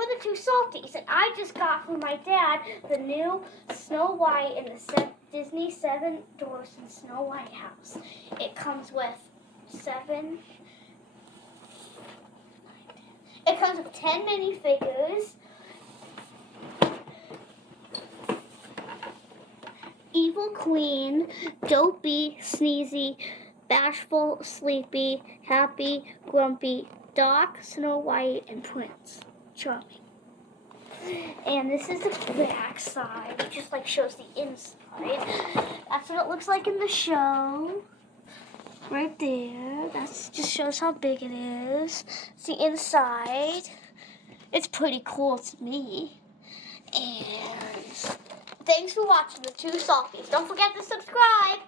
were the two Salties, and I just got from my dad the new Snow White and the Disney Seven Dwarfs and Snow White house. It comes with 10 minifigures. Evil Queen, Dopey, Sneezy, Bashful, Sleepy, Happy, Grumpy, Doc, Snow White, and Prince Charming. And this is the back side. It just like shows the inside. That's what it looks like in the show. Right there. That just shows how big it is. It's the inside. It's pretty cool to me. And thanks for watching the two Salties. Don't forget to subscribe.